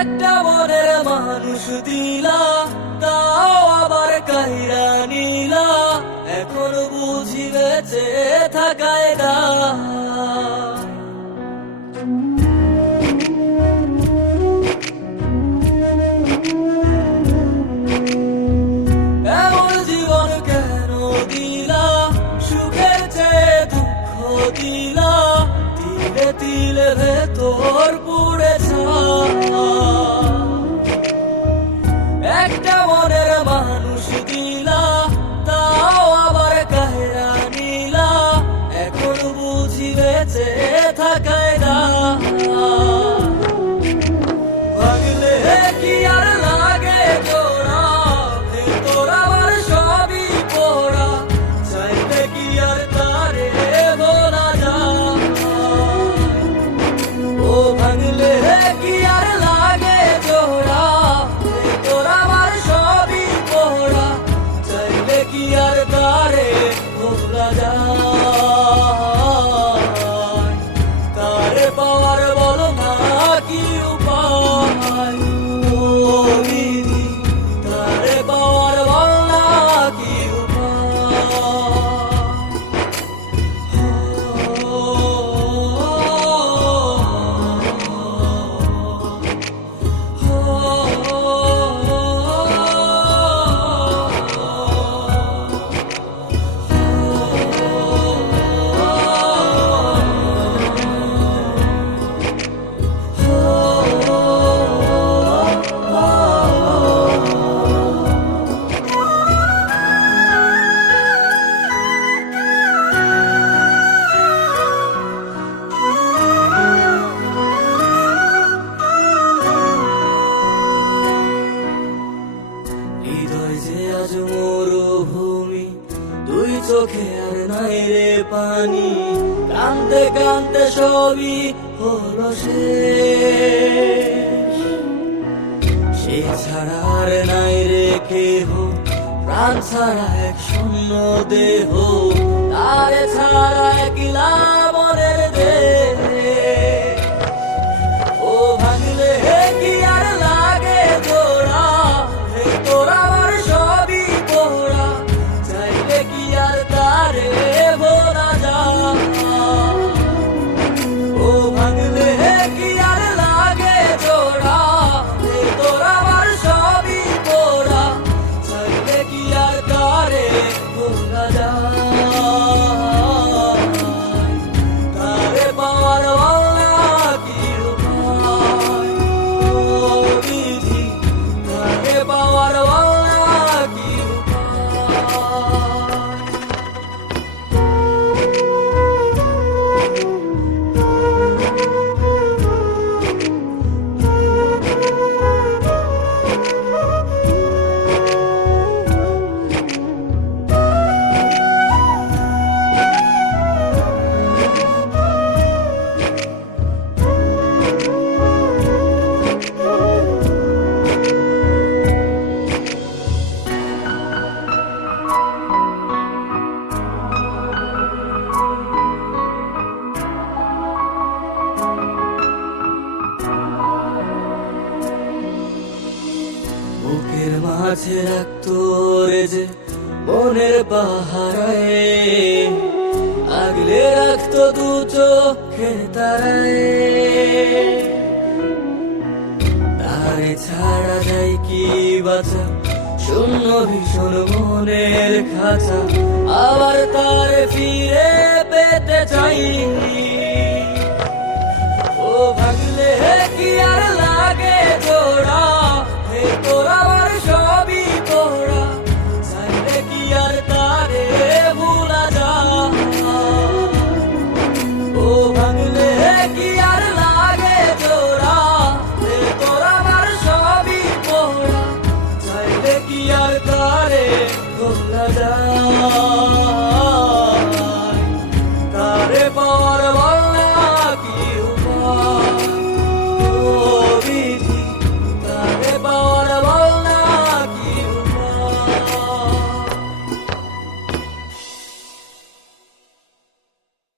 একটা মনের মানুষ দিলা, তাও আবার কাহিরা নিলা, এখন বুঝি বেঁচে থাকায় না। এমন জীবন কেন দিলা, সুখের চেয়ে দুঃখ দিলা, তিলে তিলে ভেতর পুড়েছা। একটা মনের মানুষ দিলা, তাও আবার কাহিরা নিলা, এখন বুঝি বেঁচে থাকায় না। ভাগলে কি আর লাগে জোড়া, ভেতর আমার সবই পোড়া, চাইলে কি আর তারে বলা যায়। ও ভাঙলে কি আর লাগে জোড়া, ভেতর আমার সবই পোড়া, চাইলে কি আর তারে বলা যায়। তারে পাওয়ার বলো না কি উপায়, ও বিধি তারে পাওয়ার বল না কি হৃদয় যে আজ মরুভূমি, দুই চোখে আর নাই রে পানি, কান্দতে কান্দতে সবই হলো শেষ। সে ছাড়া আর নাই রে কেহ, প্রাণ ছাড়া এক শূন্য দেহ, তারে ছাড়া একলা মনের দেহ। ও ভাঙলে কি আর লাগে জোড়া, ভেতর আমার সবই পোড়া, চাইলে কি আর তারে বলা যায়। ও ভাঙলে কি আর লাগে জোড়া, ভেতর আমার সবই পোড়া, চাইলে কি আর তারে বলা যায়। তারে পাওয়ার বল না কি উপায়, ও বিধি তারে পাওয়ার বল না কি উপায়। বুকের মাঝে রাখতো রে যে মনের পাহারায়, আগলে রাখতো দু চোখের তারায়। তারে ছাড়া যায় কি বাঁচা, শূন্য ভীষণ মনের খাঁচা, আবার তারে ফিরে পেতে চাই। ও ভাগলে কি আর